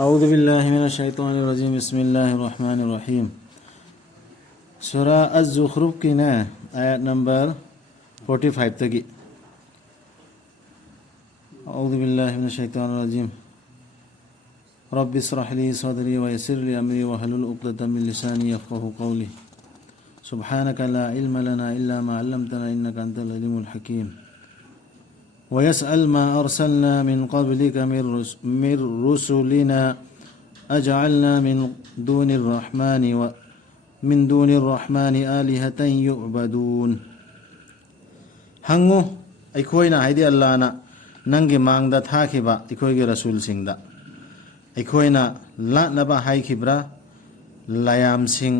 أعوذ بالله من الشيطان الرجيم بسم الله الرحمن الرحيم سورة الزخرف كنا آيات نمبر 45 تجي أعوذ بالله من الشيطان الرجيم رب اشرح لي صدري ويسر لي أمري واحلل عقدة من لساني يفقهوا قولي سبحانك لا علم لنا إلا ما علمتنا إنك أنت العليم الحكيم ويسأل ما أرسلنا من قبلك من رسلنا أجعلنا من دون الرحمن آلهة يعبدون هنغو أيكوينا هيدي الله ننجي مانغدا تاكيبا أيكويغي رسول سينغدا أيكوينا لا نبا هاي كبرا لايام سينغ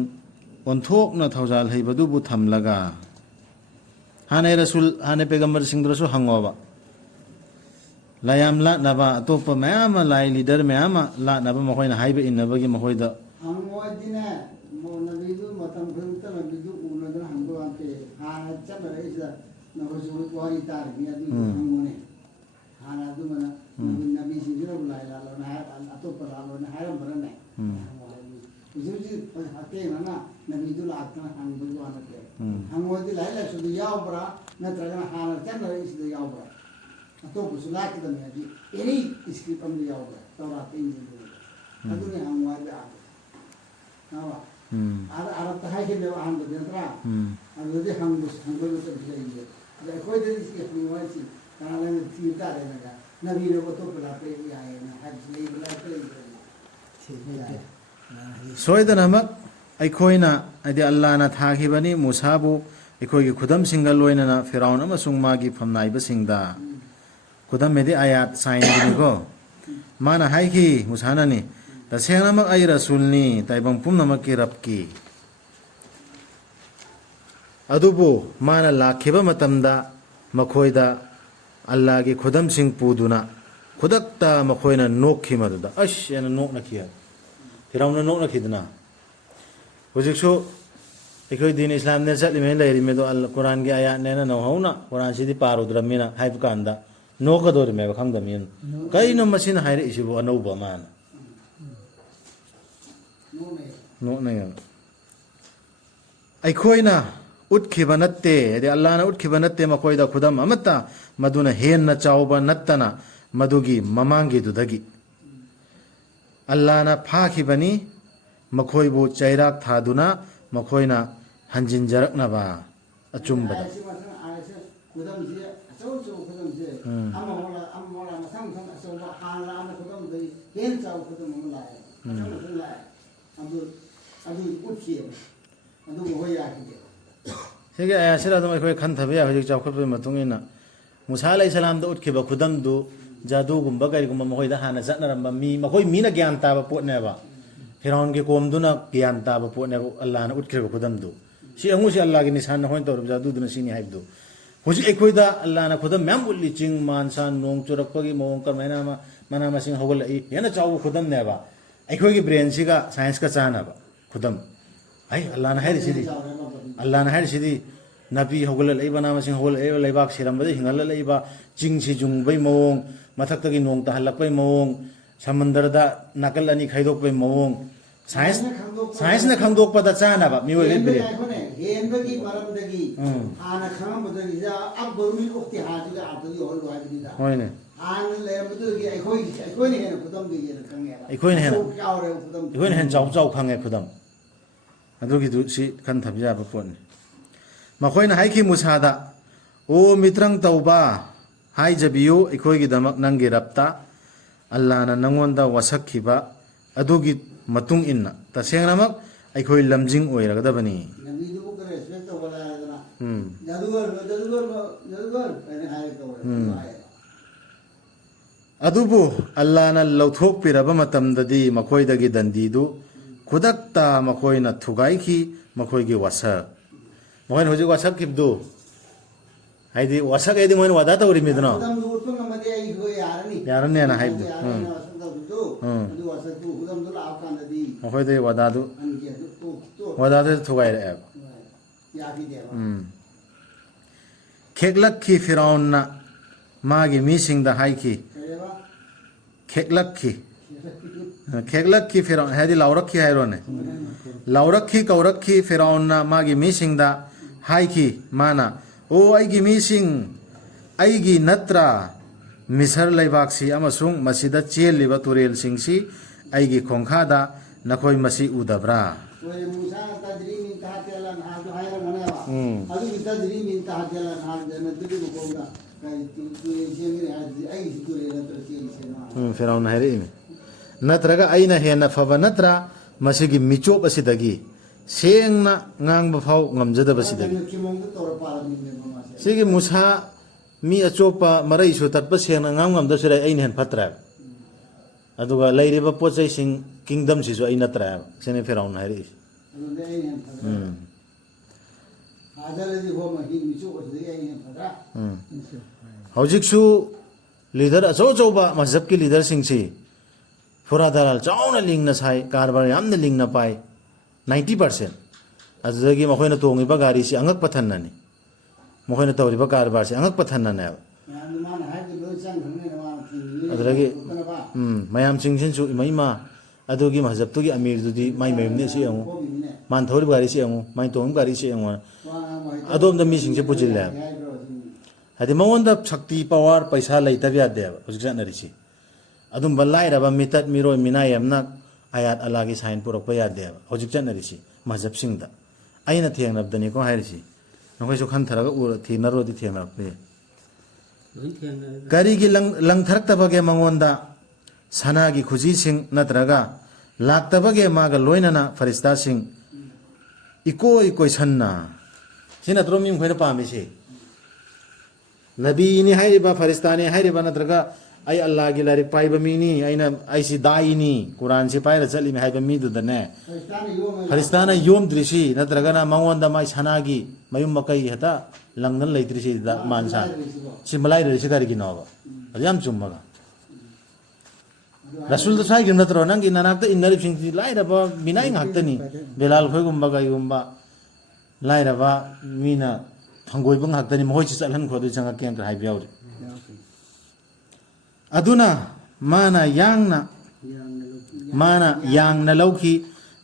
أنثوكنا توزال هيبدو بو ثملغا هاني رسول هاني پیغمبر سينغ درسو هنغوبا layam la naba atopa mayama lai leader mayama la naba makoina haibe innabagi makoida angwadina mo nabidu matam khunta nabidu unadra hango ante hana chabare isa nabasu wari tar biya du hangone hana du mana nabi sijira bulai la na atopa la na haram barane ujuji hate na nabidu la atna hango anate hangodi lai la sudu yaubra natraga hana chabare isa yaubra atau busulah kita ni aja ini skrip kami jawab Taurat ini dulu itu ni hangwai ber apa Arab tahai ke lewa hang berjantara itu dia hangbus itu bisa ini jadi kau jadi skrip ni wajib sih karena lain cerita ada naga Nabi itu betul pelapor ya na hadis ni pelapor soida nama aikoina adi Allah na thaki bani musabu aikoi ki khudam singal loina na Firaun amasung magi phamnai ba singda kudam mede ayat sain gini ko mana hai ki musana ni taseng namak ay rasul ni taibang pum namak ki rabki adubo mana lakhiba matamda makhoida Allah ki khudam sing puduna khudakta makhoina nokhi maduda ash yana nok na khiya Firaun nok na khidna hojikso ikoi din Islam ne sat limen lai me do al Quran ki ayat ne na no hauna Quran sidi parudramina hai kanda noka dori me khang da min kai no machine haire isibu anau ba man no ne ai khoina utkhiba natte de Allah na utkhiba natte ma koida khudam amata maduna hen na chauba nattana madugi mamangi dudagi Allah na phakibani makhoi bu chairak thaduna makhoina hanjin jarakna ba achumbada Sehingga ayat sila tu mereka kan tapi ya hujung jawab kepada matungina Musa alaihi salam tu utkiba khudam tu jadu gumba kari gumba makoi dah hana zat naram mi makoi mina gyan ta ba pot ne ba Firaun ke kom tu na gyan ta ba pot ne Allah na utkiba khudam tu si angu si Allah ki nisan na hoin tu jadu tu na sini haib tu Husi ekoida Allah na khudam mem ulli ching mansan nong churakpagi mong kar mana masing hogol ai yana chaw khudam ne ba ekoi ki brain siga science ka chana ba khudam ai Allah na hairi sidi nabi hogol ai bana masing hogol ai leibak siram ba hingal lai ba ching si jung bai mong mathak ta ki nong ta halak bai mong samandar da nakal ani khaidok bai mong science na khangdok pa da chana ba mi wei brain Henbagi maramdagi hana kham badagi ja abbarui ukti hadiga atuli hol wa bidida hoine han le badagi aikoi ne khudam de ye khange aikoi ne khudam aikoi ne chau khange khudam adugi du si kan thabja ba pon makhoina haiki musada o mitrang tauba hai jabiyo aikoi gi damak nangi rapta Allah na nangonda wasakhiba adugi matung inna tasengnamak aikoi lamjing oiragadabani adubu Allah na lauthok piraba matamdadi makhoidagi dandidu khudakta makhoina thugai makhoigi wasak moin hoji wasak kibdu haidi wasak edi moin wada tawri midna yarani na haibdu makhoidagi wadadu thugai re ab เคกลักขีฟิราวน์นะ मागी मीसिंगदा हाइकी ꯀꯩꯕ खेकलक्की खेकलक्की फिरौन हैदी लाउरक्की हाइरोने लाउरक्की कौरक्की फिरौन मागी मीसिंगदा हाइकी माना ओ आइगी मीसिंग आइगी नत्रा मिसर लैबाक्सी अमसुंग मसिदा चेलिबा तुरेल सिंगसी आइगी खोंखादा नखोई मसी उदब्रा 왜 무사 따드리 민타 하텔란 하도 하이라 뭐냐 아주 민타드리 민타 하텔란 하는 데는 뭔가 그 제미리 하지 아이 시도래라 또 제미세나 फिरौन हाइरे नत्रगा आइना हेना फबा नत्रा मसिगी मिचोप असिदगी सेंगना ngang फाव ngamjadabasiदगी 기몽도 떨어빠라는데 뭐마세 सिगी मुसा मी अचोपा मरई सु तत्प सेंगना ngang ngamdasira ain hen patra aduga leiriba pochai sing kingdom sisu ain natra sene फिरौन हाइरे 그런데 아이는 아자르지 보면 이 미쪽에서 아이는 받아 हौजिकसु लीडर अचौ चौबा मजहब की लीडर सिंगसी फुरा दलाल चाउना लिंगना साइ कारबार यामना लिंगना पाइ 90% अजुदगी मखोइना तोंगिबा गारी सि अंगक पथन्नानि मखोइना तौरिबा कारबार सि अंगक पथन्नाने मान हाइदि लोचां खंने मा अदरगी मयाम सिंगसिनसु इमैमा अदुगी मजहब तुगी अमीर दुदी माइ मैमने सि यंगु मान थौरिबा गारी सि यंगु माइ तोंग गारी सि यंगु अदोमदा मी सिंगसे पुजिल्ले हदि मौंदा शक्ति पावर पैसा लेता यादेब हजिक जानरिसि अदुम बलाइरब मितत मिरोय मिनाय यमना आयात अलागी साइन पुरक यादेब हजिक जानरिसि मजहब सिंगदा आइना थेंगनबदनि को हाइरिसि नखैसु खनथरगा उ थेनरोदि थेंगनरपे करिगी लंगथरक्तबगे मंगोंदा सनागी खुजी सिंग नत्रगा लाक्तबगे मागा लोइनना फरिस्ता सिंग इकोय कोय सन्ना सिना त्रोमिम खोइना पामिसि नबी नि हाइरिबा फरिस्तानी हाइरिबा नत्रगा आई अल्लाह की लारिक पाइबा मीनी आइना आइसी दाइनी कुरान से पाइरा चली में हाइबा मीदु दने फरिस्ताना योम दृषि नत्रगा ना मंगोंदा माइ सनागी मयुम मकई हता लंगन लैत्रिसि दा मानसा सि मलाई रसि गारी गिनोबा अजाम चुम्मगा रसूल तो साइ गिन नत्रो नंगी ननाक्ता इन्नरि सिंगति लाइरबा बिनाइ ngakतनि बेलाल खोइगुम्बा गायुम्बा लाइरबा मीना थंगोइबा ngakतनि मोइसि चलहन खोदु जंगा कें का हाइबियाउरि अदुना माना यांगना लौखी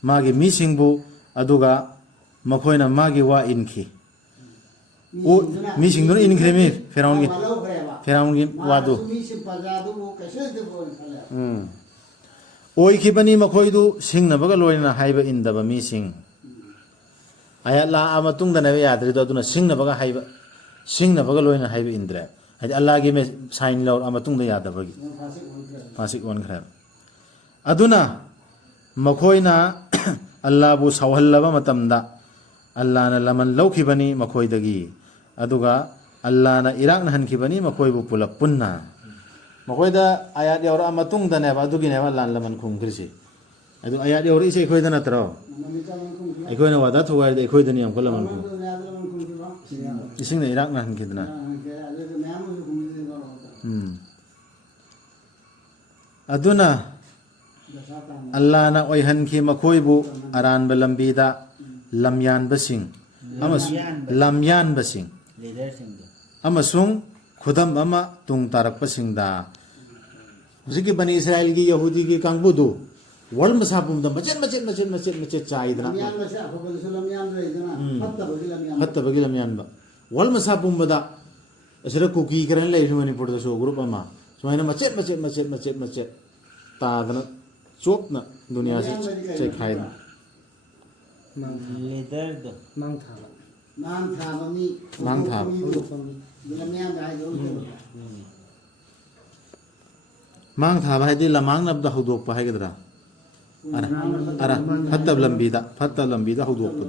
मागे मिसिंगबु अदुगा मखोइना मागे वा इनखी ओ मिसिंगदुन इनख्रेमि फेराउनगी वादु ओइखिबनी मखोइदु सिंगनबगा लोइना हाइबा इंदबा मिसिंग आयात ला अमतुंगदना याद्रिदो अदुना सिंगनबगा लोइना हाइबा इंद्रे हाइदि अल्लाह गे साइन लौर अमतुंगदा यादबगी फासिक वन खरा अदुना मखोइना अल्लाह बु सवहल्लबा मतमदा अल्लाह ना लमन लौखिबनी मखोइदगी अदुगा अल्लाह ना इराकना हनखिबनी मखोइबु पुलप पुन्ना मखोइदा आयात यौर अमतुंगदने अदुगी नेबा लान लमन खुंग्रिसि अदु आयात यौर इसे खोइदा नत्रो अखोइना वादा थुगाइदे अखोइदनि यम लमन खु इसिंगना इराकना हनखिदना अदुना अल्लाह ना ओइहनखि मखोइबु अरानबा लंबीदा लमयानबसिंग लमयानबसिंग अमसुंग खुदम अमा तुंग तारकपसिंगदा हुजिकि बनी इस्राएल की यहूदी की कांगबुदु वर्ल्ड मसापुमदा मचेत चाइदना हत्तबगी लमयानबा वर्ल्ड मसापुमदा असरा कुकी करन ले मणिपुर दसो ग्रुप अमा सुमाइना मचेत तादना चोपना दुनिया से चेखाइना लीडर दो mang thab mang thab haidi lamang nabda hudok pa haigdra ara hatab lambida hudok pa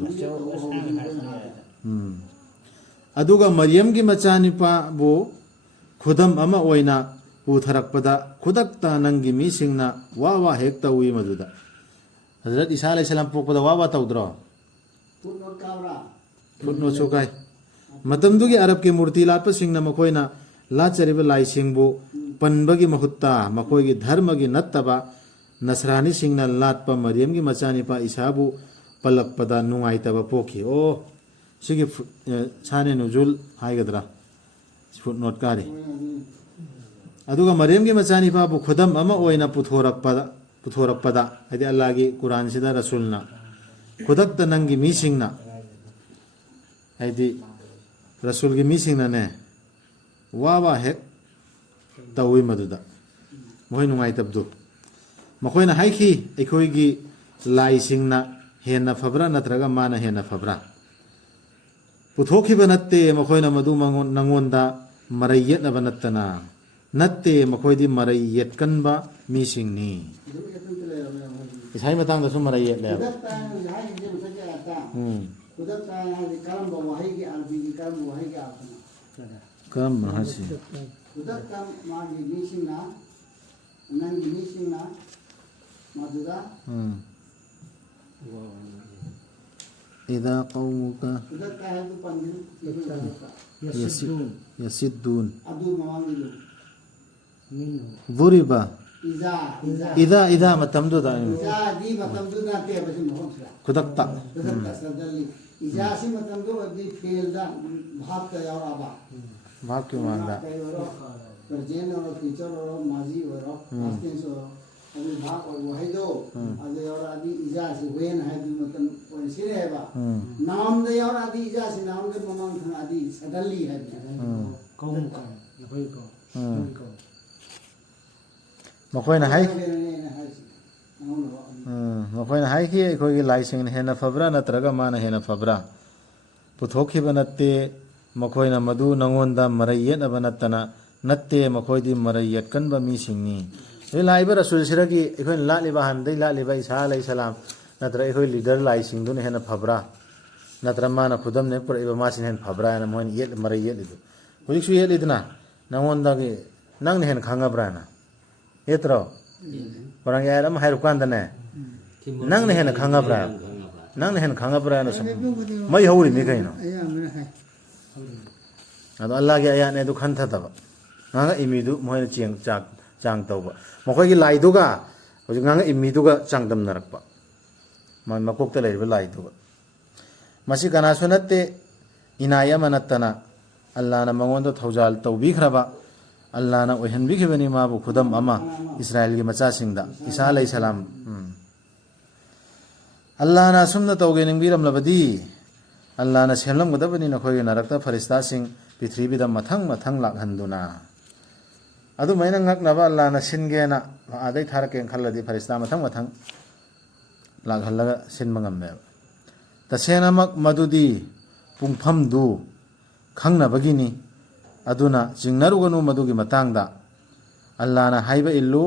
aduga maryam gi machani pa bu khudam ama oina पुथरक पदा खुदकता नंगी मी सिंगना वा हेक तवी मदुदा हजरत ईसा अलैहिस्सलाम पोकपदा वा तौद्रो फुटनो चोकाय मतमदुगी अरब के मूर्ति लाप सिंगना मखोइना लाचरिब लाई सिंगबु पनबगी महुत्ता मखोइगी धर्म गी नत्तबा नसरानी सिंगना लाटपा मरियम गी मचानी पा ईसाबु पलक पदा नुंगाइतबा पोखी ओ सिगी साने नुजुल हाइगदरा ꯐꯨꯠ ꯅꯣꯠ ꯀꯥꯔꯤ ꯑꯗꯨꯒ ꯃꯔꯤꯌꯝꯒꯤ ꯃꯆꯥꯅꯤꯄꯥꯕꯨ ꯈꯨꯗꯝ ꯑꯃ ꯑꯣꯏꯅ ꯄꯨꯊꯣꯔꯛꯄꯗ ꯍꯥꯏꯗꯤ ꯑꯜꯂꯥꯍꯒꯤ ꯀꯨꯔꯥꯟꯁꯤꯗ ꯔꯁꯨꯜꯅ ꯈꯨꯗꯛꯇ ꯅꯪꯒꯤ ꯃꯤꯁꯤꯡꯅ ꯍꯥꯏꯗꯤ ꯔꯁꯨꯜꯒꯤ ꯃꯤꯁꯤꯡꯅꯅꯦ ꯋꯥ ꯍꯦꯛ ꯇꯧꯏ ꯃꯗꯨꯗ ꯃꯈꯣꯏ ꯅꯨꯡꯉꯥꯏꯇꯕꯗꯨ ꯃꯈꯣꯏꯅ ꯍꯥꯏꯈꯤ ꯑꯩꯈꯣꯏꯒꯤ ꯂꯥꯏꯁꯤꯡꯅ ꯍꯦꯟꯅ ꯐꯕ꯭ꯔꯥ ꯅꯠꯇ꯭ꯔꯒ ꯃꯥꯅ ꯍꯦꯟꯅ ꯐꯕ꯭ꯔꯥ ꯄꯨꯊꯣꯛꯈꯤꯕ ꯅꯠꯇꯦ ꯃꯈꯣꯏꯅ ꯃꯗꯨ ꯅꯪꯉꯣꯟꯗ ꯃꯔꯩ ꯌꯦꯠꯅꯕ ꯅꯠꯇꯅ ꯅꯠꯇꯦ ꯃꯈꯣꯏꯗꯤ ꯃꯔꯩ ꯌꯦꯠꯀꯟꯕ ꯃꯤꯁꯤꯡꯅꯤ ꯏꯁꯥꯒꯤ ꯃꯇꯥꯡꯗꯁꯨ ꯃꯔꯩ ꯌꯦꯠꯂꯦꯕ ꯀꯔꯝꯕ ꯍꯥꯏꯁꯤ ꯈꯨꯗꯛꯇ ꯃꯥꯒꯤ ꯃꯤꯁꯤꯡꯅ ꯅꯪꯒꯤ ꯃꯤꯁꯤꯡꯅ ꯃꯗꯨꯗ إذا قومك khudakta hadu panggil يسدون adu mawangilu ضرب iza إذا متمدو دا iza di matamdu na te basi mohon sila كدقتا khudakta sadali iza si matamdu adi fail da bhag ka yaura ba भाग क्यों मांगदा present or future or maji or past tense or अभी भाग और वही दो अभी और आदि इजा से वेन है भी मतलब पोलिसी रहे बा नाम दे और आदि इजा से नाम दे ममान खान आदि सदली है कौन का वही को मखोइना हाय मखोइना हाय कि अखोइगी लाइसिंग हेना फबरा नत्रगा माना हेना फबरा पुथोखिबा नत्ते मखोइना मदु नंगोंदा मरै येनबा नत्तना नत्ते मखोइदी मरै यत्कनबा मीसिंगनी लाइब रसूल सिरगी अखोइन लालिबा हानदै लालिबा ईसा अलैहिस्सलाम नत्र अखोइ लीडर लाइसिंगदुन हेना फबरा नत्र माना खुदम ने पुरैबा मासिन हेन फबरा ना मोइन येत मरै येलिदु हुजिकसु येलिदना नंगोंदागे नंगने हेन खांगाब्राना येत्रो परंग यारम हाइरु कांदने नंगने हेन खांगाब्रा नंगने हेन खांगाब्रा ना सम मै हौरि नि कैनो अदो अल्लाह के आया ने दु खन्थतबा नंगा इमिदु मोइन चेंग चांग तौबा मखोइगी लाइदुगा हुजिक नंगा इमिदुगा चांगदमनरकपा मान मकोक्ता लेरिबा लाइदुगा मसी कनासु नत्ते इनाया मनत्तना अल्लाह ना मंगोंदो थौजाल तौबिख्रबा अल्लाह ना ओहनबिखिबनी माबु खुदम अमा इस्राएल की मचासिंगदा ईसा अलैहिस्सलाम अल्लाह ना सुमना तौगे निंबिरमलबदी अल्लाह ना सेमलमगदबनी नखोइगे नरकता फरिस्तासिंग पृथ्वीदा मथंग मथंग लाखहंदुना अदु मैना ngaknaba अल्लाह ना सिनगेना आदै थारके खल्लदि फरिस्ता मथंग मथंग लाखहल्लगा सिनमंगमबे तसेनामक मदुदी पुंगफमदु खंगनबगिनी अदुना चिंगनरुगनु मदुगी मतंगदा अल्लाह ना हाइबा इल्लु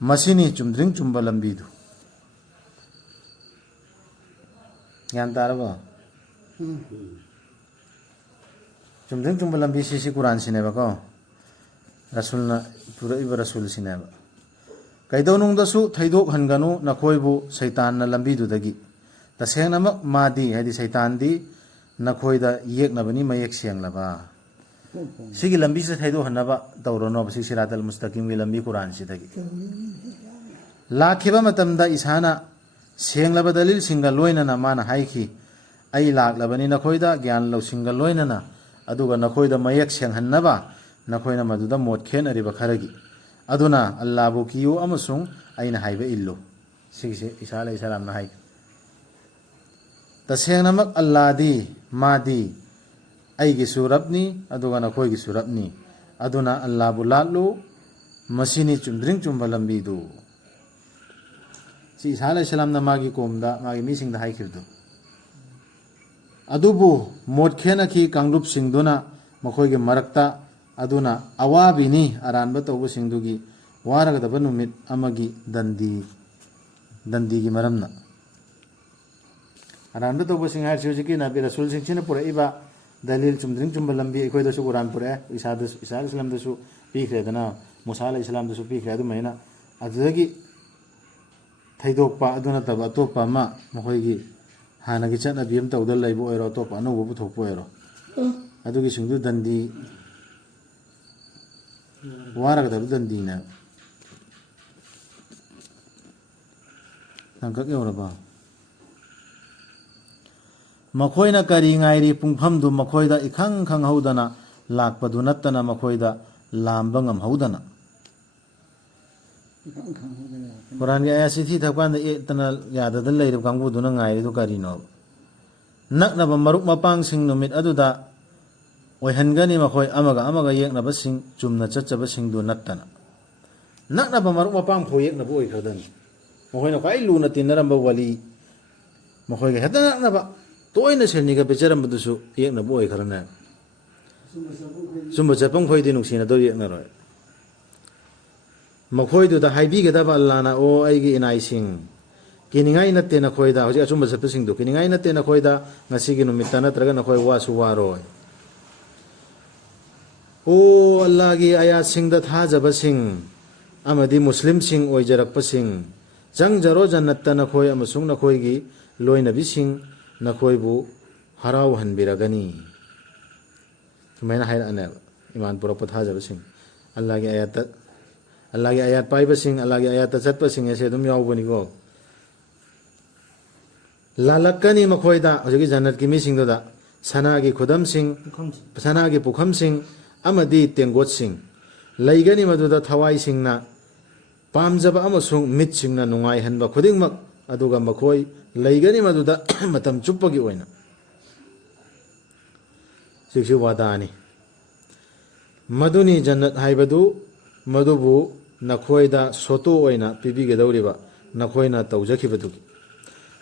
मसिनी चुमद्रिंग चुंबा लंबीदु ज्ञान तारबो चुमद्रिंग चुंबा लंबी सिसी कुरान सिनेबको रसूलना पुरैबा रसूल सिनेबा कैदौनुंगदसु थैदोक हनगनु नखोइबु शैतानना लंबीदुदगी तसेंगनमक मादी हाइदि शैतानदी नखोइदा येकनबनी मयेक सेंगलबा सिगी लंबी से थैदो हनबा तौरनो बसी सिरातल मुस्तकीम की लंबी कुरान सिदगी लाखिबा मतमदा इसाना सेंगलबा दलिल सिंगल लोइनना माना हाइखि आई लाखलबनी नखोइदा ज्ञान लौ सिंगल लोइनना अदुगा नखोइदा मयेक सेंगहन्नबा नखोइना मदुदा मोट खेनरिबा खरगी अदुना अल्लाहबु कियो अमसुंग आइना हाइबा इल्लो सिगिसे ईसा अलैहिस्सलाम ना हाइ तसेंगनमक अल्लाहदी मादी अईगी सूरबनी अदुगा नखोइगी सूरबनी अदुना अल्लाहबु लालु मसिनी चुमद्रिंग चुंबा लंबीदु सी ईसा अलैहिस्सलाम ना मागी कोमदा मागी मीसिंगदा हाइखिबदु अदुबु मोट खेनखि कांगलुप सिंगदुना मखोइगी मरक्ता अदुना अवाबिनी अरानबा तौबु सिंगदुगी वारगदबा नुमित अमगी दंदी की मरमना अरानबा तौबु सिंग हाइर सिउजिकी नबी रसूल सिंगसिना पुरैबा दलील चुमद्रिंग चुंबा लंबी अखोइदसु कुरान पुरे ईसा अलैहिस्सलाम दसु पीख्रेदना मूसा अलैहिस्सलाम दसु पीख्रे अदुमैना अदुदगी थैदोकपा अदुना तब अतोपा मा मखोइगी हानगी चटनबी अम तौदा लैबो ओइरो तोपा अनौबो पुथोकपो ओइरो अदुगी सिंगदु दंदी वारगदबु दंदीना तंकक यौरबा मखोइना करी ngairi पुंगफमदु मखोइदा इखंग खंगहौदना ꯂꯥꯛꯄꯗꯨ ꯅꯠꯇꯅ ꯃꯈꯣꯏꯗ ꯂꯥꯝꯕ ꯉꯝꯍꯧꯗꯅ ꯀꯨꯔꯥꯟꯒꯤ ꯑꯌꯥꯠꯁꯤ ꯊꯤ ꯊꯛꯀꯥꯟꯗ ꯑꯦꯛꯇꯅ ꯌꯥꯗꯗꯅ ꯂꯩꯔꯤꯕ ꯀꯥꯡꯕꯨꯗꯨꯅ ꯉꯥꯏꯔꯤꯗꯨ ꯀꯔꯤꯅꯣ? ꯅꯛꯅꯕ ꯃꯔꯨꯞ ꯃꯄꯥꯡꯁꯤꯡ ꯅꯨꯃꯤꯠ ꯑꯗꯨꯗ ꯑꯣꯏꯍꯟꯒꯅꯤ ꯃꯈꯣꯏ ꯑꯃꯒ ꯑꯃꯒ ꯌꯦꯛꯅꯕꯁꯤꯡ ꯆꯨꯝꯅ ꯆꯠꯆꯕꯁꯤꯡꯗꯨ ꯅꯠꯇꯅ. ꯅꯛꯅꯕ ꯃꯔꯨꯞ ꯃꯄꯥꯡ ꯐꯥꯎ ꯌꯦꯛꯅꯕ ꯑꯣꯏꯈ꯭ꯔꯗꯅꯤ. ꯃꯈꯣꯏꯅ ꯈ꯭ꯋꯥꯏ ꯂꯨꯅ ꯇꯤꯟꯅꯔꯝꯕ ꯋꯥꯂꯤ ꯃꯈꯣꯏꯒ ꯍꯦꯛꯇ ꯅꯛꯅꯕ ꯇꯣꯏꯅ ꯁꯦꯔꯅꯤꯒ ꯄꯤꯖꯔꯝꯕꯗꯨꯁꯨ ꯌꯦꯛꯅꯕ ꯑꯣꯏꯈ꯭ꯔꯅꯦ. ꯆꯨꯝꯕ ꯆꯠꯐꯝ ꯈꯣꯏꯗꯤ ꯅꯨꯡꯁꯤꯅꯗꯧ ꯌꯦꯛꯅꯔꯣꯏ. ꯃꯈꯣꯏꯗꯨꯗ ꯍꯥꯏꯕꯤꯒꯗꯕ ꯑꯜꯂꯥꯍꯅ ꯑꯣ ꯑꯩꯒꯤ ꯏꯅꯥꯏꯁꯤꯡ ꯀꯤꯅꯤꯡꯉꯥꯏ ꯅꯠꯇꯦ ꯅꯈꯣꯏꯗ ꯍꯧꯖꯤꯛ ꯑꯆꯨꯝꯕ ꯆꯠꯄꯁꯤꯡꯗꯨ ꯀꯤꯅꯤꯡꯉꯥꯏ ꯅꯠꯇꯦ ꯅꯈꯣꯏꯗ ꯉꯁꯤꯒꯤ ꯅꯨꯃꯤꯠꯇ ꯅꯠꯇ꯭ꯔꯒ ꯅꯈꯣꯏ ꯋꯥꯁꯨ ꯋꯥꯔꯣꯏ. ꯑꯣ ꯑꯜꯂꯥꯍꯒꯤ ꯑꯌꯥꯠꯁꯤꯡꯗ ꯊꯥꯖꯕꯁꯤꯡ ꯑꯃꯗꯤ ꯃꯨꯁꯂꯤꯝꯁꯤꯡ ꯑꯣꯏꯖꯔꯛꯄꯁꯤꯡ ꯆꯪꯖꯔꯣ ꯖꯟꯅꯠꯇ ꯅꯈꯣꯏ ꯑꯃꯁꯨꯡ ꯅꯈꯣꯏꯒꯤ ꯂꯣꯏꯅꯕꯤꯁꯤꯡ ꯅꯈꯣꯏꯕꯨ ꯍꯔꯥꯎꯍꯟꯕꯤꯔꯒꯅꯤ. ꯁꯨꯃꯥꯏꯅ ꯍꯥꯏꯔꯛꯑꯅꯦꯕ ꯏꯃꯥꯟ ꯄꯨꯔꯛꯄ ꯊꯥꯖꯕꯁꯤꯡ. ꯑꯜꯂꯥꯍꯒꯤ ꯑꯌꯥꯠ ꯄꯥꯏꯕꯁꯤꯡ ꯑꯜꯂꯥꯍꯒꯤ ꯑꯌꯥꯠꯇ ꯆꯠꯄꯁꯤꯡ ꯑꯁꯦ ꯑꯗꯨꯝ ꯌꯥꯎꯕꯅꯤꯀꯣ. ꯂꯥꯜꯂꯛꯀꯅꯤ ꯃꯈꯣꯏꯗ ꯍꯧꯖꯤꯛꯀꯤ ꯖꯟꯅꯠꯀꯤ ꯃꯤꯁꯤꯡꯗꯨꯗ ꯁꯅꯥꯒꯤ ꯈꯨꯗꯝꯁꯤꯡ ꯁꯅꯥꯒꯤ ꯄꯨꯈꯝꯁꯤꯡ ꯑꯃꯗꯤ ꯇꯦꯡꯒꯣꯠꯁꯤꯡ ꯂꯩꯒꯅꯤ ꯃꯗꯨꯗ ꯊꯋꯥꯏꯁꯤꯡꯅ ꯄꯥꯝꯖꯕ ꯑꯃꯁꯨꯡ ꯃꯤꯠꯁꯤꯡꯅ ꯅꯨꯡꯉꯥꯏꯍꯟꯕ ꯈꯨꯗꯤꯡꯃꯛ ꯑꯗꯨꯒ ꯃꯈꯣꯏ ꯂꯩꯒꯅꯤ ꯃꯗꯨꯗ ꯃꯇꯝ ꯆꯨꯞꯄꯒꯤ ꯑꯣꯏꯅ. ꯁꯤꯁꯨ ꯋꯥꯗꯥꯅꯤ. ꯃꯗꯨꯅꯤ ꯖꯟꯅꯠ ꯍꯥꯏꯕꯗꯨ ꯃꯗꯨꯕꯨ ꯅꯈꯣꯏꯗ ꯁꯣꯇꯣ ꯑꯣꯏꯅ ꯄꯤꯕꯤꯒꯗꯧꯔꯤꯕ ꯅꯈꯣꯏꯅ ꯇꯧꯖꯈꯤꯕꯗꯨꯒꯤ.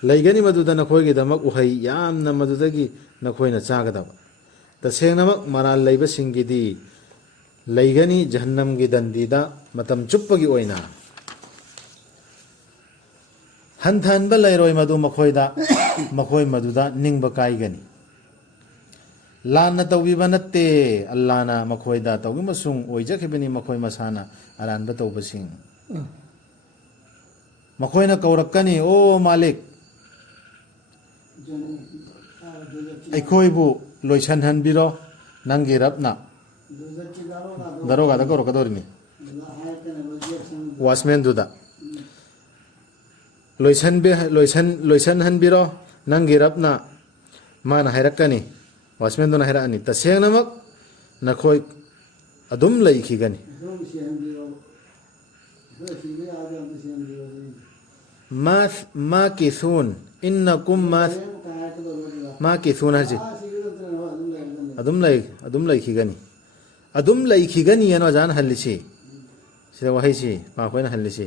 ꯂꯩꯒꯅꯤ ꯃꯗꯨꯗ ꯅꯈꯣꯏꯒꯤꯗꯃꯛ ꯎꯍꯩ ꯌꯥꯝꯅ ꯃꯗꯨꯗꯒꯤ ꯅꯈꯣꯏꯅ ꯆꯥꯒꯗꯕ. ꯇꯁꯦꯡꯅꯃꯛ ꯃꯔꯥꯜ ꯂꯩꯕꯁꯤꯡꯒꯤꯗꯤ ꯂꯩꯒꯅꯤ ꯖꯍꯟꯅꯝꯒꯤ ꯗꯟꯗꯤꯗ ꯃꯇꯝ ꯆꯨꯞꯄꯒꯤ ꯑꯣꯏꯅ. ꯍꯟꯊꯍꯟꯕ ꯂꯩꯔꯣꯏ ꯃꯗꯨ ꯃꯈꯣꯏꯗ ꯃꯈꯣꯏ ꯃꯗꯨꯗ ꯅꯤꯡꯕ ꯀꯥꯏꯒꯅꯤ. ꯂꯥꯟꯅ ꯇꯧꯕꯤꯕ ꯅꯠꯇꯦ ꯑꯜꯂꯥꯍꯅ ꯃꯈꯣꯏꯗ ꯇꯧꯕꯤꯃꯁꯨꯡ ꯑꯣꯏꯖꯈꯤꯕꯅꯤ ꯃꯈꯣꯏ ꯃꯁꯥꯅ ꯑꯔꯥꯟꯕ ꯇꯧꯕꯁꯤꯡ. ꯃꯈꯣꯏꯅ ꯀꯧꯔꯛꯀꯅꯤ ꯑꯣ ꯃꯥꯂꯤꯛ ꯑꯩꯈꯣꯏꯕꯨ ꯂꯣꯏꯁꯤꯟꯍꯟꯕꯤꯔꯣ ꯅꯪꯒꯤ ꯔꯕꯅ. ꯗꯔꯣꯒꯥꯗ ꯀꯧꯔꯛꯀꯗꯧꯔꯤꯅꯤ ꯋꯥꯁꯃꯦꯟꯗꯨꯗ. ꯂꯣꯏꯁꯤꯟꯍꯟꯕꯤꯔꯣ ꯅꯪꯒꯤ ꯔꯕꯅ. ꯃꯥꯅ ꯍꯥꯏꯔꯛꯀꯅꯤ ꯋꯥꯁꯃꯦꯟꯗꯨꯅ ꯍꯥꯏꯔꯛꯑꯅꯤ ꯇꯁꯦꯡꯅꯃꯛ ꯅꯈꯣꯏ ꯑꯗꯨꯝ ꯂꯩꯈꯤꯒꯅꯤ. ꯃꯥꯀꯤꯊꯨꯟ ꯏꯟꯅꯀꯨꯝ ꯃꯥꯀꯤꯊꯨꯟ ꯍꯥꯏꯁꯤ ꯑꯗꯨꯝ ꯂꯩꯈꯤꯒꯅꯤ. ꯑꯗꯨꯝ ꯂꯩꯈꯤꯒꯅꯤ ꯍꯥꯏꯅ ꯑꯣꯖꯥꯅ ꯍꯜꯂꯤꯁꯤ ꯁꯤꯗ ꯋꯥꯍꯩꯁꯤ ꯃꯈꯣꯏꯅ ꯍꯜꯂꯤꯁꯤ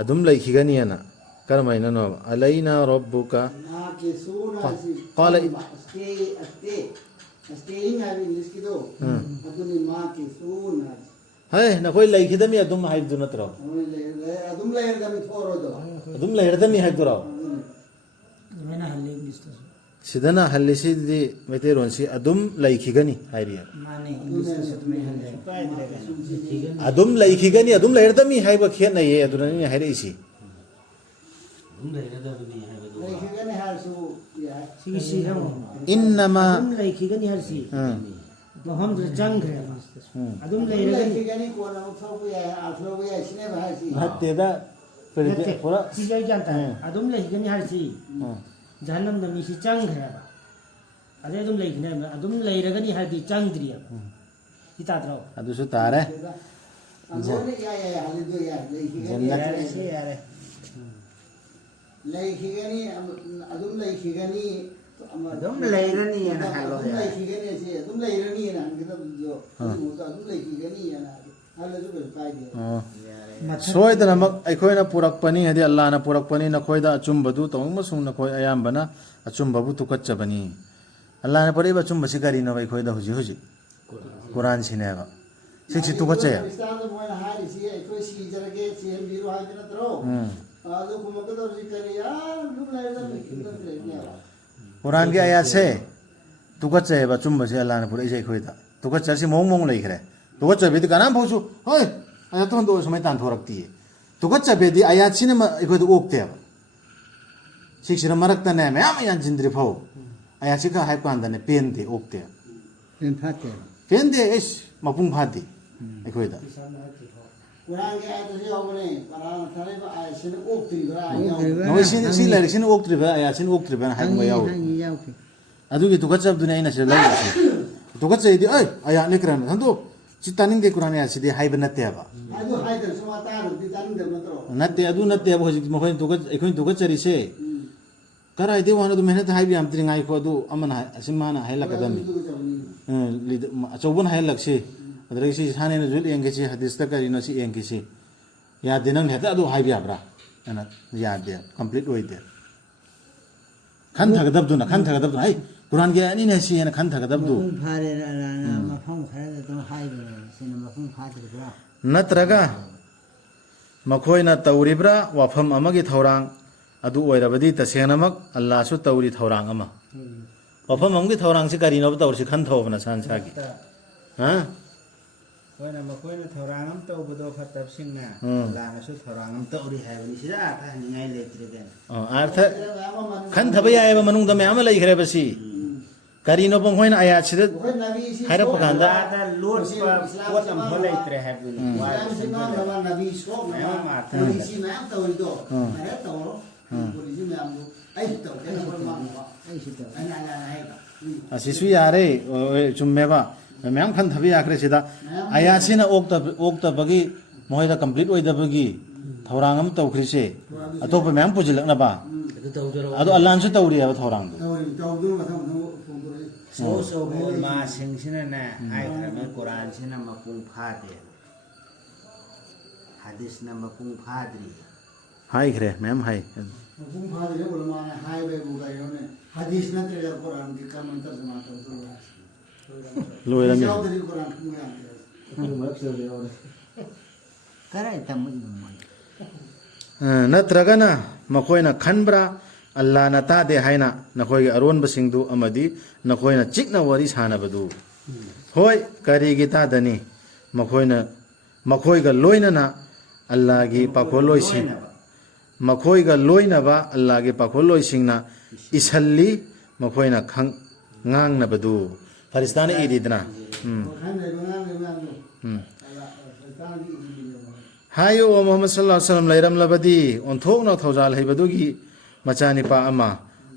ꯑꯗꯨꯝ ꯂꯩꯈꯤꯒꯅꯤ ꯍꯥꯏꯅ ꯀꯔꯝꯍꯥꯏꯅꯅꯣ ꯑꯂꯩꯅ ꯔബ്ꯕꯨꯀ قال ꯍꯩ ꯅꯈꯣꯏ ꯂꯩꯈꯤꯗꯃꯤ ꯑꯗꯨꯝ ꯍꯥꯏꯕꯗꯨ ꯅꯠꯇ꯭ꯔꯣ? ꯑꯗꯨꯝ ꯂꯩꯔꯗꯃꯤ ꯍꯥꯏꯕꯗꯨꯔꯣ? ꯁꯤꯗꯅ ꯍꯜꯂꯤꯁꯤꯗꯤ ꯃꯩꯇꯩꯂꯣꯟꯁꯤ ꯑꯗꯨꯝ ꯂꯩꯈꯤꯒꯅꯤ ꯍꯥꯏꯔꯤ. ꯑꯗꯨꯝ ꯂꯩꯈꯤꯒꯅꯤ ꯑꯗꯨꯝ ꯂꯩꯔꯗꯃꯤ ꯍꯥꯏꯕ ꯈꯦꯠꯅꯩꯌꯦ ꯑꯗꯨꯅꯅꯤ ꯍꯥꯏꯔꯛꯏꯁꯤ. إنما ليكيغني هرسي مفهومدꯨ ꯆꯪꯈ꯭ꯔꯦ ꯑꯗꯨꯝ ꯂꯩꯔꯒꯅꯤ ꯀꯣꯟꯅ ꯑꯃꯨꯛ ꯊꯣꯛꯄ ꯌꯥꯏ ꯊꯣꯛꯄ ꯌꯥꯏ ꯁꯤꯅꯦꯕ ꯍꯥꯏꯁꯤ. ꯅꯠꯇꯦꯗ ꯁꯤꯁꯦ ꯑꯩ ꯒ꯭ꯌꯥꯟ ꯇꯥꯏ. ꯑꯗꯨꯝ ꯂꯩꯒꯅꯤ ꯍꯥꯏꯔꯁꯤ ꯖꯍꯟꯅꯝꯗ ꯃꯤꯁꯤ ꯆꯪꯈ꯭ꯔꯦꯕ ꯑꯗꯩ ꯑꯗꯨꯝ ꯂꯩꯒꯅꯤ ꯑꯗꯨꯝ ꯂꯩꯔꯒꯅꯤ ꯍꯥꯏꯔꯗꯤ ꯆꯪꯗ꯭ꯔꯤꯑꯕ. ꯁꯤ ꯇꯥꯗ꯭ꯔꯣ? ꯑꯗꯨꯁꯨ ꯇꯥꯔꯦ. ꯌꯥꯔꯦ ꯂꯩꯈꯤꯒꯅꯤ ꯑꯗꯨꯝ ꯂꯩꯈꯤꯒꯅꯤ ꯑꯗꯨꯝ ꯂꯩꯔꯅꯤꯅ ꯍꯥꯏꯔꯣ. ꯑꯗꯨꯝ ꯂꯩꯈꯤꯒꯅꯤ ꯑꯁꯤ ꯑꯗꯨꯝ ꯂꯩꯔꯅꯤꯅ ꯍꯟꯒꯗꯕꯗꯨ ꯑꯗꯨꯝ ꯂꯩꯈꯤꯒꯅꯤꯅ ꯍꯜꯂꯁꯨ ꯀꯩꯁꯨ ꯀꯥꯏꯗꯦ. ꯁꯣꯏꯗꯅꯃꯛ ꯑꯩꯈꯣꯏꯅ ꯄꯨꯔꯛꯄꯅꯤ ꯍꯥꯏꯗꯤ ꯑꯜꯂꯥꯍꯅ ꯄꯨꯔꯛꯄꯅꯤ ꯅꯈꯣꯏꯗ ꯑꯆꯨꯝꯕꯗꯨ ꯇꯧꯅꯤꯡꯕꯁꯨꯡ ꯅꯈꯣই ꯑꯌꯥꯝꯕꯅ ꯑꯆꯨꯝꯕꯕꯨ ꯇꯨꯀꯠꯆꯕꯅꯤ. ꯑꯜꯂꯥꯍꯅ ꯄꯨꯔꯛꯏꯕ ꯑꯆꯨꯝꯕꯁꯤ ꯀꯔꯤꯅꯣꯕ ꯑꯩꯈꯣꯏꯗ ꯍꯧꯖꯤꯛ ꯀꯨꯔꯥꯟꯁꯤꯅꯦꯕ. ꯁꯤꯁꯤ ꯇꯨꯀꯠꯆꯩ. ꯃꯣꯏꯅ ꯍꯥꯏꯔꯤꯁꯤ ꯑꯩꯈꯣꯏ ꯁꯤꯖꯔꯒꯦ ꯁꯤꯍꯟꯕꯤꯔꯣ ꯍꯥꯏꯕ ꯅꯠꯇ꯭ꯔꯣ? ꯑꯗꯨ ꯈꯨꯝꯃꯛꯀꯗꯧꯔꯤꯁꯤ ꯀꯔꯤ ꯑꯗꯨꯝ ꯂꯩꯔꯗꯝꯅꯤ. ꯀꯨꯔꯥꯟꯒꯤ ꯑꯌꯥꯠꯁꯦ ꯇꯨꯀꯠꯆꯩꯕ ꯑꯆꯨꯝꯕꯁꯦ ꯑꯜꯂꯥꯍꯅ ꯄꯨꯔꯛꯏꯁꯦ ꯑꯩꯈꯣꯏꯗ. ꯇꯨꯀꯠꯆꯔꯁꯤ ꯃꯑꯣꯡ ꯂꯩꯈ꯭ꯔꯦ. ꯇꯨꯀꯠꯆꯕꯗꯤ ꯀꯅꯥꯝ ꯐꯥꯎꯁꯨ ꯍꯣꯏ ꯑꯌꯥꯠꯇꯣ ꯍꯟꯗꯣꯛꯑ ꯁꯨꯃꯥꯏꯅ ꯇꯥꯟꯊꯣꯔꯛꯇꯤꯌꯦ. ꯇꯨꯀꯠꯆꯕꯗꯤ ꯑꯌꯥꯠꯁꯤꯅ ꯑꯩꯈꯣꯏꯗ ꯑꯣꯛꯇꯦꯕ. ꯁꯤꯁꯤꯅ ꯃꯔꯛꯇꯅꯦ ꯃꯌꯥꯝ ꯌꯥꯟꯁꯤꯟꯗ꯭ꯔꯤ ꯐꯥꯎ ꯑꯌꯥꯠꯁꯤ ꯈꯔ ꯍꯥꯏꯕ ꯀꯥꯟꯗꯅꯦ ꯄꯦꯟꯗꯦ ꯑꯣꯛꯇꯦ. ꯄꯦꯟꯗꯦ ꯑꯩꯁ ꯃꯄꯨꯡ ꯐꯥꯗꯦ ꯑꯩꯈꯣꯏꯗ. ꯀꯨꯔꯥꯟꯒꯤ ꯑꯥꯌꯠꯇꯁꯨ ꯌꯥꯎꯕꯅꯦ. ꯀꯨꯔꯥꯟꯅ ꯊꯥꯔꯛꯏꯕ ꯑꯥꯌꯠꯁꯤꯅ ꯑꯣꯛꯇ꯭ꯔꯤꯕ꯭ꯔꯥ? ꯅꯣꯏ ꯁꯤ ꯂꯥꯏꯔꯤꯛꯁꯤꯅ ꯑꯣꯛꯇ꯭ꯔꯤꯕ꯭ꯔꯥ ꯑꯌꯥꯠꯁꯤꯅ ꯑꯣꯛꯇ꯭ꯔꯤꯕ꯭ꯔꯥ ꯍꯥꯏꯕ ꯌꯥꯎꯏ. ꯑꯗꯨꯒꯤ ꯇꯨꯀꯠꯆꯕꯗꯨꯅꯦ ꯑꯩꯅ ꯁꯤꯗ ꯂꯧꯔꯤꯁꯤ. tugatsaidi ai ayat ne krana thandu chitaning de Quran ayat sidi haiba natte ba ꯑꯗꯨ ꯍꯥꯏꯗ꯭ꯔꯁꯨ ꯃꯥ ꯇꯥꯔꯨꯗꯤ ꯇꯥꯅꯤꯡꯗꯕ ꯅꯠꯇ꯭ꯔꯣ natte adu natte ba hojik mokhoi tugatsari se karai de wana du mehnat haibi am tri ngai ko adu amana asimana hailakadami achobun hailakse adrei si sane na jul engge si hadis ta kari no si engge si ya dinang heta adu haibi abra ana ya de complete oi de kan thagadab du na kan thagadab du hai Quran ge ani ne si na kan thagadab du ꯃꯄꯨꯡ ꯐꯥꯔꯦꯅ ꯃꯐꯝ ꯈꯔꯗ ꯑꯗꯨꯝ ꯍꯥꯏꯕꯅꯦ ꯁꯤꯅ ꯃꯄꯨꯡ ꯐꯥꯗ꯭ꯔꯤꯕ꯭ꯔꯥ natraga makhoina tauribra wafam amagi thaurang adu oirabadi tasenamak Allah su tauri thaurang ama wafam amgi thaurang si kari no taur si khan thawbna san sagi ha koina makoina thorang am tawbado khatabsingna lanasu thorang am tawri haibani sida ta ningai letre den artha khan thabaya eba manung da me ama lai khare basi kari no bom hoina ayat sida ꯑꯩꯈꯣꯏ ꯅꯕꯤꯁꯤ haira pakanda da lotpa pot am holeitre haibani ꯃꯌꯥꯝꯁꯤ ꯉꯥꯡꯅꯕ ꯅꯕꯤ ꯁꯣꯛꯅꯕ policy ꯃꯌꯥꯝ ꯇꯧꯔꯤꯗꯣ ꯃꯌꯥꯝ ꯇꯧꯔꯣ policy ꯃꯌꯥꯝꯗꯣ ꯑꯩꯁꯨ ꯇꯧꯒꯦ ꯑꯩꯁꯨ ꯇꯧ ꯑꯩꯅ ꯍꯥꯏꯕ asisu yare chummeba मैम खन थबी आखरे सिदा आयासिना ओक्ता बगी मोहिदा कंप्लीट ओइदा बगी थौरांग हम तौखरिसे अतोप मैम पुजिलकना बा अदो अल्लाह से तौरी है थौरांग so so bol ma singsina na ai krame Quran sina mapung phade hadis na mapung phadri हाय खरे मैम हाय मफुम फादरे उलमाने हाय बे बुगायोने हदीस न तेरे कुरान की कमेंट तर्जुमा कर दो लोयरम चौधरी कुरान में karai tamu नत्रगना मखोइना खनब्रा अल्लाह न तादे हाइना नखोइ अरोन बसिंगदु अमदी नखोइना चिकना वरी सानबदु होय करिगी तादनी मखोइगा लोइनना अल्लाह गी पाखोलोइसि मखोइगा लोइनबा अल्लाह गी पाखोलोइसिंगना इसल्ली मखोइना खंग ngangnabadu faristana ididna hayo Muhammad sallallahu alaihi wasallam lairam labadi onthokna thawjal haibadugi machani pa ama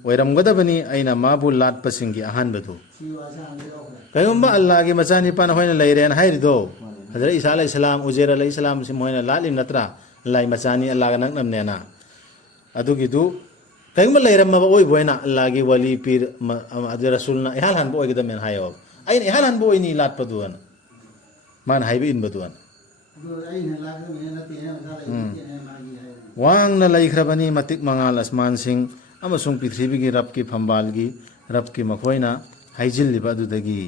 oiram gadabani aina mabu lat pasingi ahan badu kayumba Allah gi machani pa na hoina lairen hairido hadra isa alayhi salam uzair alayhi salam sim hoina lalim natra lai machani Allah ga naknam nena adugi du kayumba lairam ma oi boina Allah gi wali pir adu rasulna ihal han bo igda men hayo aina ihal han bo ini lat paduan man haibi in baduan वांग न लैख्रबनी मतिक मंगाल असमान सिंह अमसुंग पृथ्वी की रब की फंबाल की रब की मखोइना हाइजिल्लिबा अदुदगी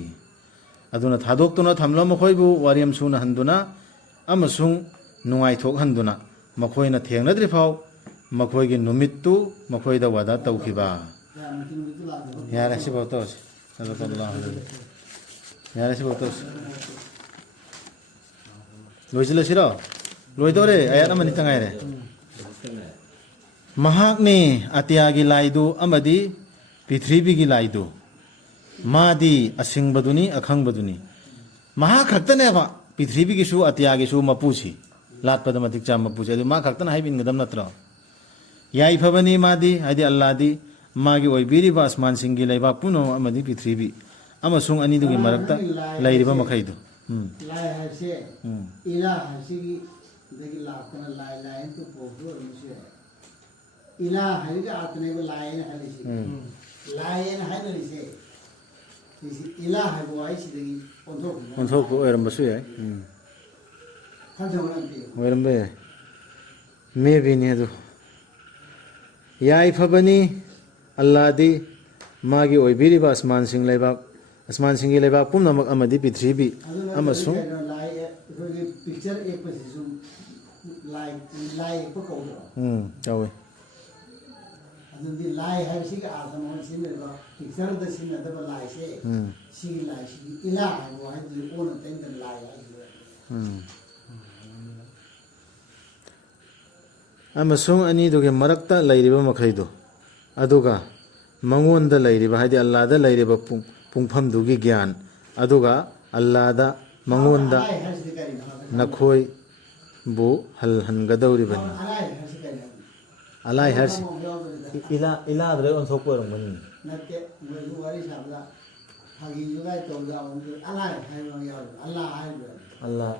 अदुना थादोक्तुना थमलो मखोइबु वारियम सुना हंदुना अमसुंग नुंगाइथोक हंदुना मखोइना थेंगनद्रिफाव मखोइगी नुमित्तु मखोइदा वादा तौखिबा यार ऐसे बोतोस सल्लल्लाहु अलैहि यार ऐसे बोतोस लोइसिलसिरो लोइदोरे आयात अमनि तंगाइरे महाकने अत्यागी लाइदु अमदी पृथ्वीगी लाइदु मादी असिंगबदुनी अखंगबदुनी महा खक्तनेबा पृथ्वीगिसु अत्यागिसु मपुछि लाटपद मतिक चा मपुछि अदु मा खक्तन हाइबिन गदम नत्र याइ फबनी मादी हाइदि अल्लाहदी मागी ओइबिरिबा आसमान सिंगी लैबा पुनो अमदी पृथ्वी अमसुंग अनिदुगी मरक्ता लैरिबा मखैदु लाई हसे इला हसिगी देगी लाकना लाई लाई तो पोगो मुसे इला हरिगा आतने को लाई न हलिसी लाई न हलिसी इसी इला हगो आई सिदेगी onthok ko eram basu yai eram be me bi ne do yai phabani Allah di magi oibiri ba asman sing laibak asman singi laibak pumnamak amadi pithribi amasung picture एक पसिसु लाई लाई को कोदो chawe अदुदि लाई हाइसि का आदम सिनेबा पिक्चर द सिने द लाई से सी लाई सी इला हाइबो हाइदि ओन तेन द लाई amasung ani doge marakta lairiba makhaido aduga mangonda lairiba haidi Allah da lairiba pungpham dugi gyan aduga Allah da mangonda nakhoi bu hal hangadawri bani alai harsi ila adre on thok poram bani नते मुझे वाली साबला ꯐꯥꯒꯤ ꯖꯨꯒꯥꯏ ꯇꯧꯕ ꯌꯥꯎꯕꯗꯨ ꯑꯂꯥꯏ ꯍꯥꯏꯕ ꯌꯥꯎꯋꯤ ꯑꯜꯂꯥ ꯍꯥꯏꯕ Allah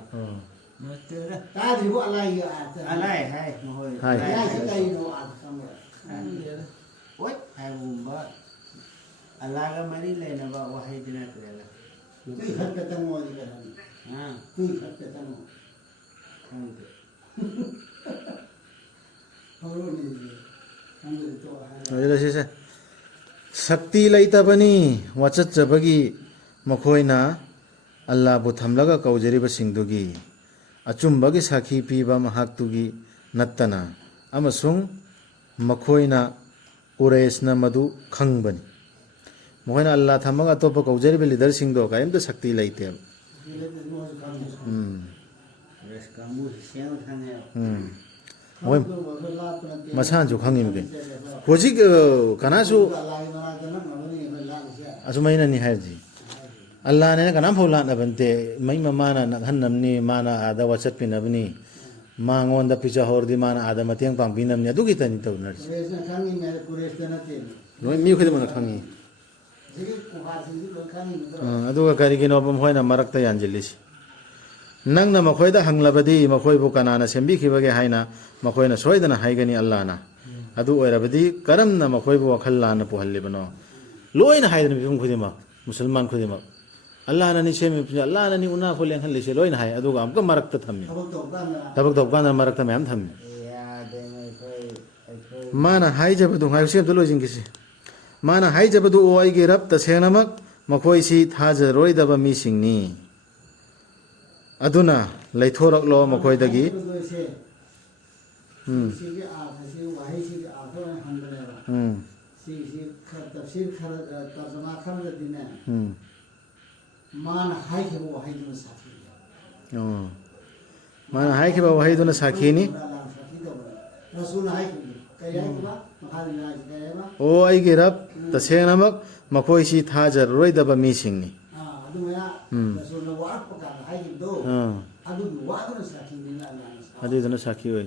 ꯅꯠꯇꯦꯗ ꯇꯥꯗ꯭ꯔꯤꯕꯣ ꯑꯂꯥꯏꯒꯤ ꯑꯥꯔꯊ ꯑꯂꯥꯏ ꯍꯥꯏ ꯃꯈꯣꯏ ꯍꯥꯏ. ꯑꯂꯥꯏꯁꯤ ꯀꯩꯅꯣ ꯑꯥꯔꯊ ꯈꯪꯕ꯭ꯔꯥ ꯈꯪꯗꯦꯗ ꯍꯣꯏ ꯍꯥꯏꯕꯒꯨꯝꯕ ꯑꯂꯥꯒ ꯃꯔꯤ ꯂꯩꯅꯕ ꯋꯥꯍꯩꯗꯤ ꯅꯠꯇ꯭ꯔꯦꯗ ꯇꯨꯏ ꯈꯛꯇ ꯇꯪꯉꯣꯗꯤ ꯀꯩꯅꯣ ꯇꯨꯏ ꯈꯛꯇ ꯇꯪꯉꯣ ꯈꯪꯗꯦ ꯍꯧꯔꯣꯅꯤ ꯈꯪꯗ꯭ꯔꯗꯤ ꯇꯣꯛꯑꯣ ꯍꯥꯏꯔ Jadi sih sakti laita bani wachat jabagi makhoi na Allah bu thamlaga kaujari ba singdugi achum bagi sakhi piba mahak tugi nattana amasung makhoi na urais na madu khangbani makhoi na Allah thamaga topa kaujari ba leader singdo kaimta sakti laite ꯔꯦꯁ ꯀꯥꯡꯕꯨꯁꯤ ꯁꯦꯡꯅ ꯈꯪꯉꯦꯕ moi masan ju khangi mi hojik kanasu asumai na ni haji Allah ne kana phola na bante mai mana na hannamni mana ada wachat pinabni mangon da picha hordi mana ada matiang pang binamni adu kita ni tau nar kuresna khangi me kuresna nate noi mi khodi mana khangi sigi kuhasi lo khangi adu ga kari gino bam hoina marakta yanjelis nang na makhoi da hanglabadi makhoi bu kanana sembi khibage haina makhoi na soidana haigani Allah na adu oirabadi karam na makhoi bu wakhal la na puhalli bano loina haidani bim khudima musulman khudima Allah na ni semi Allah na ni una khuleng hal lise loina hai adu ga amka marakta thammi tabak dok kana marakta mayam thammi ꯌꯥꯗꯦ ꯑꯩꯈꯣꯏ mana haijabadu ngai sem to lojing kisi mana haijabadu o ai ge rap ta senamak makhoi si thaja roidaba mi singni aduna laithorak lo makhoi dagi sigi aarthasi wahi sigi aartha handaneba sigi tafsir khara tarjuma khara dine man hai ke wo hai dun sakhi mana hai ke ba wahai duna sakhini rasul hai kaya ba mahali na kaya ba o ai ge rap ta senamak makhoi si thaja roidaba mi singni adumaya rasul na wa pa ka hai do adu wa dun sakhi ni na adu duna sakhi oi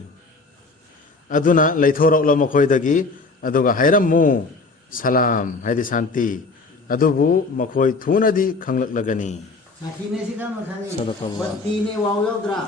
aduna laithorak lo makhoi dagi aduga hairam mu salam haidi santi adubu makhoi thuna di khanglak lagani sakhi ne si ka ma khangi Sadaqallah. batti ne wa yaudra